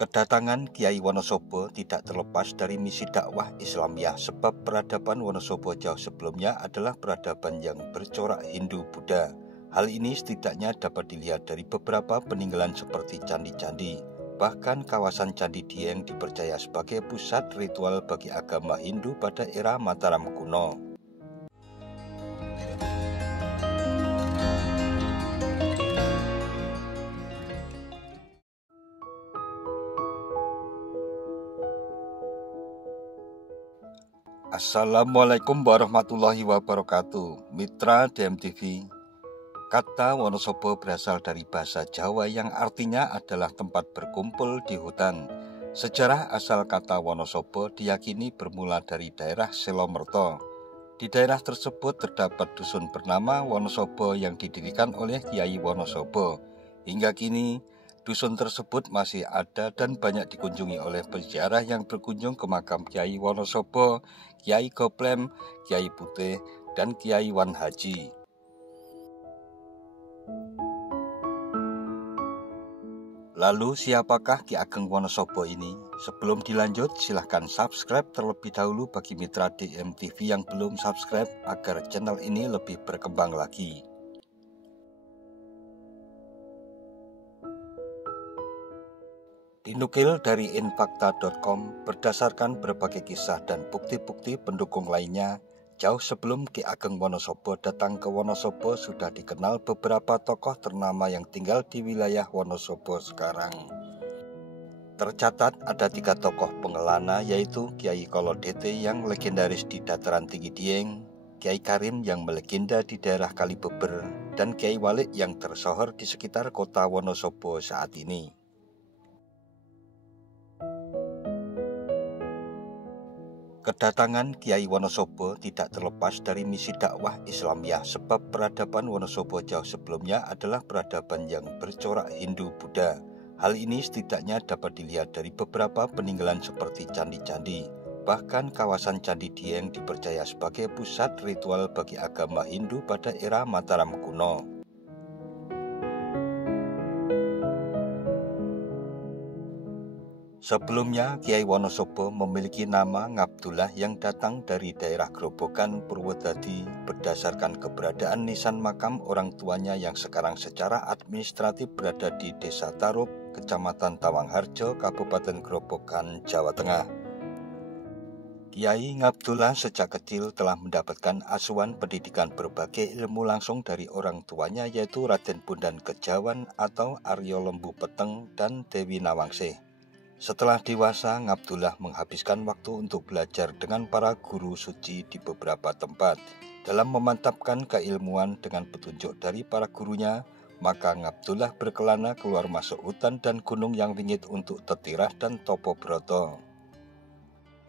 Kedatangan Kiai Wonosobo tidak terlepas dari misi dakwah Islamiyah, sebab peradaban Wonosobo jauh sebelumnya adalah peradaban yang bercorak Hindu-Buddha. Hal ini setidaknya dapat dilihat dari beberapa peninggalan seperti candi-candi. Bahkan kawasan Candi Dieng dipercaya sebagai pusat ritual bagi agama Hindu pada era Mataram kuno. Assalamualaikum warahmatullahi wabarakatuh. Mitra DMTV. Kata Wonosobo berasal dari bahasa Jawa yang artinya adalah tempat berkumpul di hutan. Sejarah asal kata Wonosobo diyakini bermula dari daerah Selomerto. Di daerah tersebut terdapat dusun bernama Wonosobo yang didirikan oleh Kiai Wonosobo. Hingga kini dusun tersebut masih ada dan banyak dikunjungi oleh peziarah yang berkunjung ke makam Kiai Wonosobo, Kiai Goplem, Kiai Putih, dan Kiai Wan Haji. Lalu siapakah Ki Ageng Wonosobo ini? Sebelum dilanjut, silahkan subscribe terlebih dahulu bagi mitra DMTV yang belum subscribe agar channel ini lebih berkembang lagi. Dinukil dari infakta.com berdasarkan berbagai kisah dan bukti-bukti pendukung lainnya, jauh sebelum Ki Ageng Wonosobo datang ke Wonosobo sudah dikenal beberapa tokoh ternama yang tinggal di wilayah Wonosobo sekarang. Tercatat ada 3 tokoh pengelana, yaitu Kiai Kolodete yang legendaris di dataran tinggi Dieng, Kiai Karim yang melegenda di daerah Kalibeber, dan Kiai Walik yang tersohor di sekitar kota Wonosobo saat ini. Kedatangan Kiai Wonosobo tidak terlepas dari misi dakwah Islamiyah, sebab peradaban Wonosobo jauh sebelumnya adalah peradaban yang bercorak Hindu-Buddha. Hal ini setidaknya dapat dilihat dari beberapa peninggalan seperti candi-candi. Bahkan kawasan Candi Dieng dipercaya sebagai pusat ritual bagi agama Hindu pada era Mataram kuno. Sebelumnya, Kiai Wonosobo memiliki nama Ngabdullah yang datang dari daerah Grobogan, Purwodadi, berdasarkan keberadaan nisan makam orang tuanya yang sekarang secara administratif berada di Desa Tarup, Kecamatan Tawangharjo, Kabupaten Grobogan, Jawa Tengah. Kiai Ngabdullah sejak kecil telah mendapatkan asuhan pendidikan berbagai ilmu langsung dari orang tuanya, yaitu Raden Bondan Kejawan atau Aryo Lembu Peteng dan Dewi Nawangsih. Setelah dewasa, Ngabdullah menghabiskan waktu untuk belajar dengan para guru suci di beberapa tempat. Dalam memantapkan keilmuan dengan petunjuk dari para gurunya, maka Ngabdullah berkelana keluar masuk hutan dan gunung yang wingit untuk tetirah dan topo broto.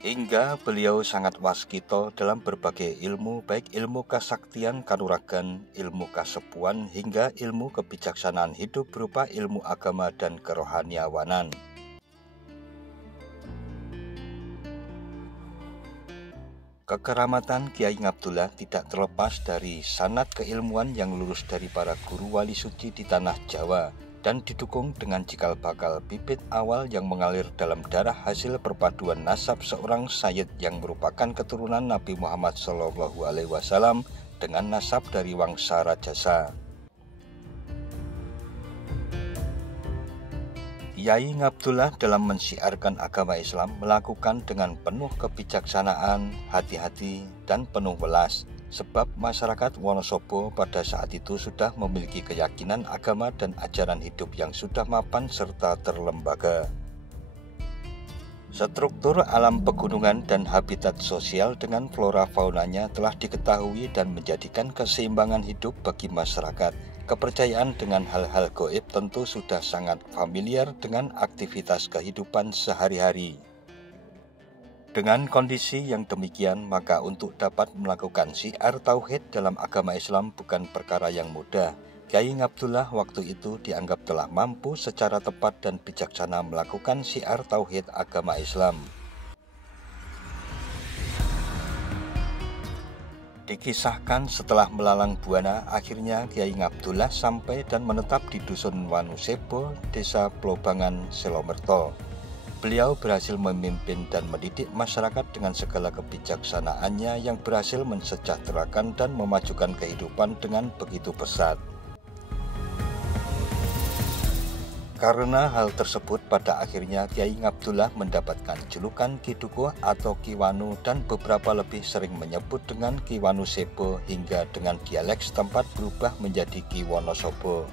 Hingga beliau sangat waskito dalam berbagai ilmu, baik ilmu kasaktian kanuragan, ilmu kasepuan, hingga ilmu kebijaksanaan hidup berupa ilmu agama dan kerohaniawanan. Kekeramatan Kiai Ngabdullah tidak terlepas dari sanad keilmuan yang lurus dari para guru wali suci di tanah Jawa dan didukung dengan cikal bakal bibit awal yang mengalir dalam darah hasil perpaduan nasab seorang sayyid yang merupakan keturunan Nabi Muhammad SAW dengan nasab dari Wangsa Rajasa. Kiai Ngabdullah dalam mensiarkan agama Islam melakukan dengan penuh kebijaksanaan, hati-hati, dan penuh welas, sebab masyarakat Wonosobo pada saat itu sudah memiliki keyakinan agama dan ajaran hidup yang sudah mapan serta terlembaga. Struktur alam pegunungan dan habitat sosial dengan flora faunanya telah diketahui dan menjadikan keseimbangan hidup bagi masyarakat. Kepercayaan dengan hal-hal gaib tentu sudah sangat familiar dengan aktivitas kehidupan sehari-hari. Dengan kondisi yang demikian, maka untuk dapat melakukan syiar tauhid dalam agama Islam bukan perkara yang mudah. Kiai Ngabdullah waktu itu dianggap telah mampu secara tepat dan bijaksana melakukan syiar tauhid agama Islam. Dikisahkan setelah melalang buana, akhirnya Kiai Ngabdullah sampai dan menetap di Dusun Wonosobo, Desa Plobangan, Selomerto. Beliau berhasil memimpin dan mendidik masyarakat dengan segala kebijaksanaannya yang berhasil mensejahterakan dan memajukan kehidupan dengan begitu pesat. Karena hal tersebut, pada akhirnya Kyai Ngabdullah mendapatkan julukan Ki Dukuh atau Ki Wanu, dan beberapa lebih sering menyebut dengan Ki Wanusebo, hingga dengan dialek setempat berubah menjadi Ki Wonosobo.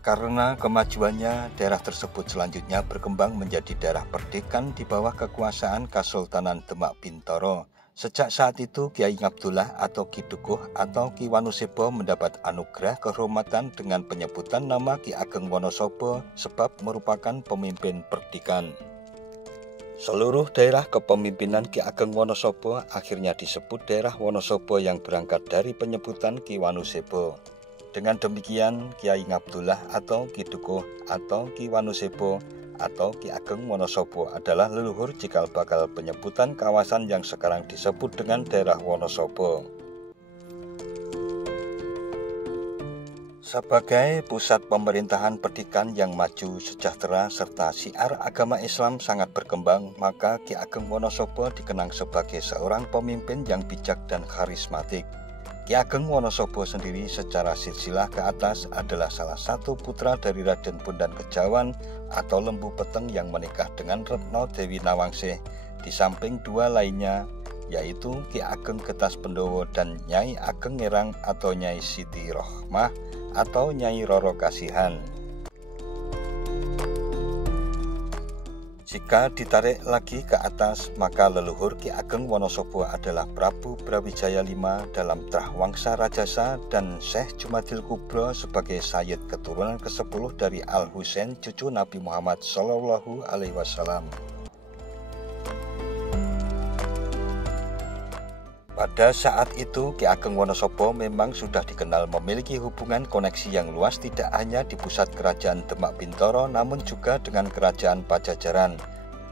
Karena kemajuannya, daerah tersebut selanjutnya berkembang menjadi daerah perdikan di bawah kekuasaan Kesultanan Demak Bintoro. Sejak saat itu, Kyai Ngabdullah atau Ki Dukuh atau Ki Wanusebo mendapat anugerah kehormatan dengan penyebutan nama Ki Ageng Wonosobo sebab merupakan pemimpin perdikan. Seluruh daerah kepemimpinan Ki Ageng Wonosobo akhirnya disebut daerah Wonosobo yang berangkat dari penyebutan Ki Wanusebo. Dengan demikian, Kyai Ngabdullah atau Ki Dukuh atau Ki Wanusebo atau Ki Ageng Wonosobo adalah leluhur cikal bakal penyebutan kawasan yang sekarang disebut dengan daerah Wonosobo. Sebagai pusat pemerintahan perdikan yang maju, sejahtera, serta syiar agama Islam sangat berkembang, maka Ki Ageng Wonosobo dikenang sebagai seorang pemimpin yang bijak dan karismatik. Ki Ageng Wonosobo sendiri secara silsilah ke atas adalah salah satu putra dari Raden Bondan Kejawan atau Lembu Peteng yang menikah dengan Retno Dewi Nawangsih, di samping dua lainnya yaitu Ki Ageng Getas Pendowo dan Nyai Ageng Ngerang atau Nyai Siti Rohmah atau Nyai Roro Kasihan. Jika ditarik lagi ke atas, maka leluhur Ki Ageng Wonosobo adalah Prabu Brawijaya V dalam Trahwangsa Rajasa dan Syekh Jumadil Kubro sebagai Sayyid keturunan ke-10 dari Al-Husain cucu Nabi Muhammad SAW. Pada saat itu, Ki Ageng Wonosobo memang sudah dikenal memiliki hubungan koneksi yang luas tidak hanya di pusat kerajaan Demak Bintoro namun juga dengan kerajaan Pajajaran.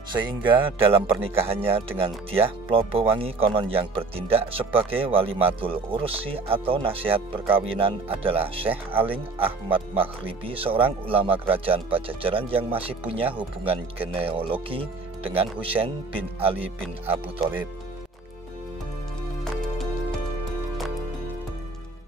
Sehingga dalam pernikahannya dengan Dyah Plobowangi konon yang bertindak sebagai walimatul ursi atau nasihat perkawinan adalah Syekh Aling Ahmad Maghribi, seorang ulama kerajaan Pajajaran yang masih punya hubungan genealogi dengan Husain bin Ali bin Abu Thalib.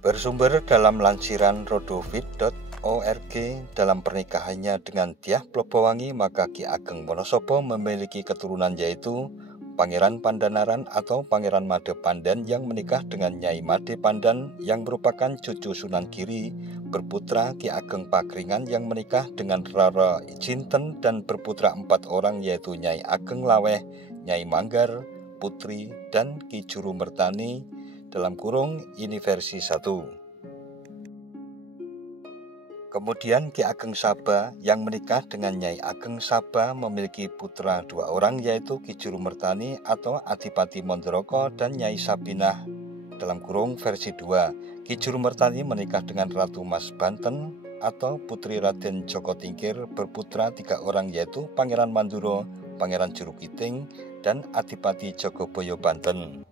Bersumber dalam lansiran rodovit.org, dalam pernikahannya dengan Dyah Plobowangi maka Ki Ageng Wonosobo memiliki keturunan yaitu Pangeran Pandanaran atau Pangeran Made Pandan yang menikah dengan Nyai Made Pandan yang merupakan cucu Sunan Giri, berputra Ki Ageng Pakringan yang menikah dengan Rara Jinten dan berputra 4 orang yaitu Nyai Ageng Laweh, Nyai Manggar, Putri, dan Ki Juru Mertani (ini versi 1). Kemudian Ki Ageng Saba yang menikah dengan Nyai Ageng Saba memiliki putra 2 orang yaitu Ki Juru Mertani atau Adipati Mondoroko dan Nyai Sabinah (versi 2). Ki Juru Mertani menikah dengan Ratu Mas Banten atau putri Raden Joko Tingkir, berputra 3 orang yaitu Pangeran Manduro, Pangeran Jurukiting, dan Adipati Jogoboyo Banten.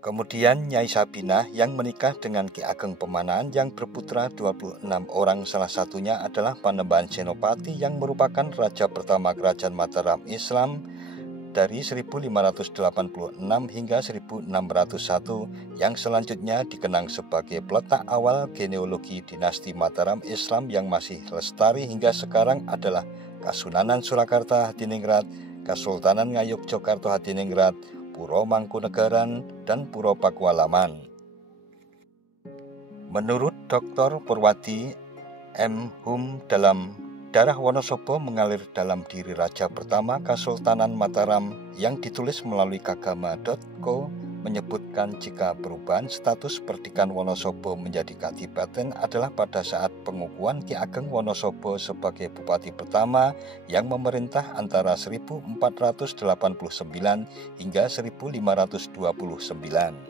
Kemudian Nyai Sabinah yang menikah dengan Ki Ageng Pemanahan yang berputra 26 orang, salah satunya adalah Panembahan Senopati yang merupakan raja pertama kerajaan Mataram Islam dari 1586 hingga 1601 yang selanjutnya dikenang sebagai peletak awal genealogi dinasti Mataram Islam yang masih lestari hingga sekarang adalah Kasunanan Surakarta Hadiningrat, Kesultanan Ngayogyakarta Hadiningrat, Puro Mangkunegaran, dan Puro Pakualaman. Menurut Dr. Purwadi M. Hum, dalam darah Wonosobo mengalir dalam diri raja pertama Kesultanan Mataram yang ditulis melalui kagama.co menyebutkan jika perubahan status perdikan Wonosobo menjadi kadipaten adalah pada saat pengukuhan Ki Ageng Wonosobo sebagai bupati pertama yang memerintah antara 1489 hingga 1529.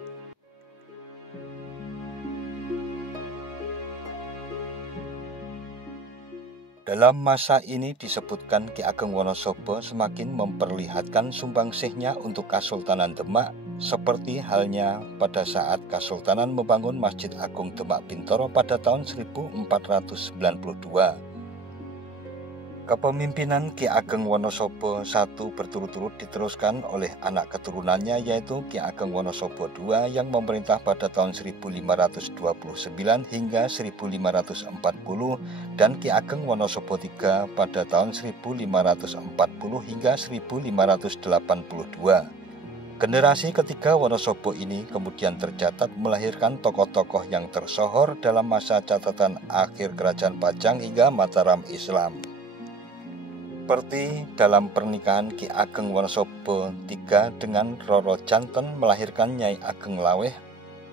Dalam masa ini disebutkan Ki Ageng Wonosobo semakin memperlihatkan sumbangsihnya untuk Kesultanan Demak seperti halnya pada saat Kesultanan membangun Masjid Agung Demak Bintoro pada tahun 1492. Kepemimpinan Ki Ageng Wonosobo I berturut-turut diteruskan oleh anak keturunannya yaitu Ki Ageng Wonosobo II yang memerintah pada tahun 1529 hingga 1540 dan Ki Ageng Wonosobo III pada tahun 1540 hingga 1582. Generasi ketiga Wonosobo ini kemudian tercatat melahirkan tokoh-tokoh yang tersohor dalam masa catatan akhir Kerajaan Pajang hingga Mataram Islam. Seperti dalam pernikahan Ki Ageng Wonosobo III dengan Roro Janten melahirkan Nyai Ageng Laweh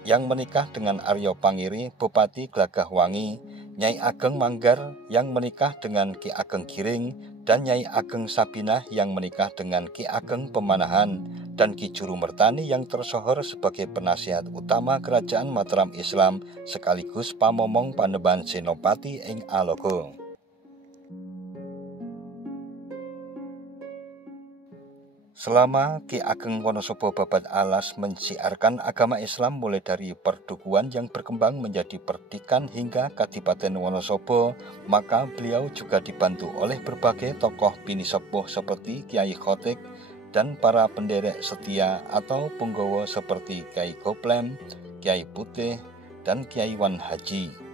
yang menikah dengan Aryo Pangiri, Bupati Glagahwangi, Nyai Ageng Manggar yang menikah dengan Ki Ageng Giring, dan Nyai Ageng Sabinah yang menikah dengan Ki Ageng Pemanahan, dan Ki Juru Mertani yang tersohor sebagai penasihat utama Kerajaan Mataram Islam sekaligus pamomong Panembahan Senopati ing Alogo. Selama Ki Ageng Wonosobo Babat Alas mensiarkan agama Islam mulai dari perdukuhan yang berkembang menjadi perdikan hingga Kadipaten Wonosobo, maka beliau juga dibantu oleh berbagai tokoh bini sepuh seperti Kiai Khotik dan para penderek setia atau punggawa seperti Kiai Goplem, Kiai Putih, dan Kiai Wan Haji.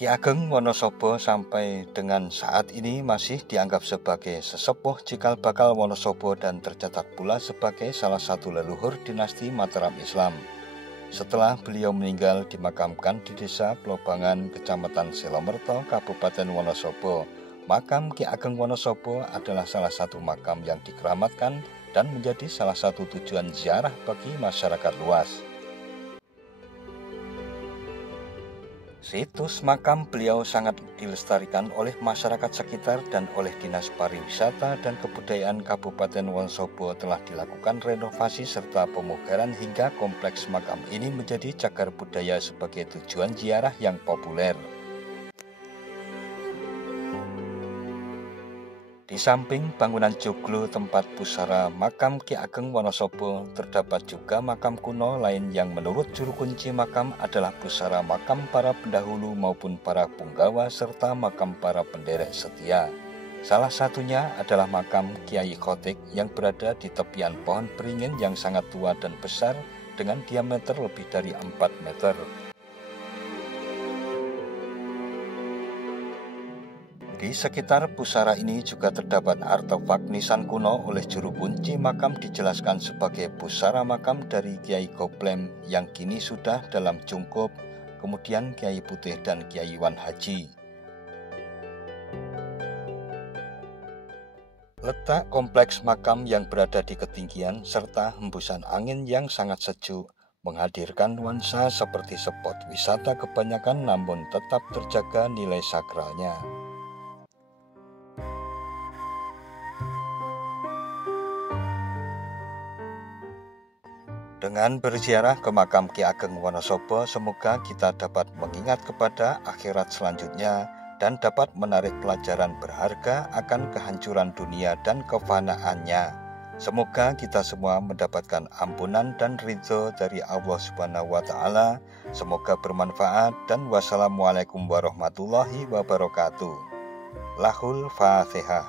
Ki Ageng Wonosobo sampai dengan saat ini masih dianggap sebagai sesepuh cikal bakal Wonosobo dan tercatat pula sebagai salah satu leluhur dinasti Mataram Islam. Setelah beliau meninggal dimakamkan di Desa Plobangan, Kecamatan Selomerto, Kabupaten Wonosobo. Makam Ki Ageng Wonosobo adalah salah satu makam yang dikeramatkan dan menjadi salah satu tujuan ziarah bagi masyarakat luas. Situs makam beliau sangat dilestarikan oleh masyarakat sekitar dan oleh Dinas Pariwisata dan Kebudayaan Kabupaten Wonosobo telah dilakukan renovasi serta pemugaran hingga kompleks makam ini menjadi cagar budaya sebagai tujuan ziarah yang populer. Di samping bangunan joglo tempat pusara makam Ki Ageng Wonosobo, terdapat juga makam kuno lain yang menurut juru kunci makam adalah pusara makam para pendahulu maupun para punggawa serta makam para penderek setia. Salah satunya adalah makam Kiai Khotik yang berada di tepian pohon beringin yang sangat tua dan besar dengan diameter lebih dari 4 meter. Di sekitar pusara ini juga terdapat artefak nisan kuno oleh juru kunci makam dijelaskan sebagai pusara makam dari Kiai Goplem yang kini sudah dalam cungkup, kemudian Kiai Putih dan Kiai Wan Haji. Letak kompleks makam yang berada di ketinggian serta hembusan angin yang sangat sejuk menghadirkan nuansa seperti spot wisata kebanyakan namun tetap terjaga nilai sakralnya. Dengan berziarah ke makam Ki Ageng Wonosobo, semoga kita dapat mengingat kepada akhirat selanjutnya dan dapat menarik pelajaran berharga akan kehancuran dunia dan kefanaannya. Semoga kita semua mendapatkan ampunan dan ridho dari Allah Subhanahu wa Ta'ala. Semoga bermanfaat dan wassalamualaikum warahmatullahi wabarakatuh. Lahul Fatihah.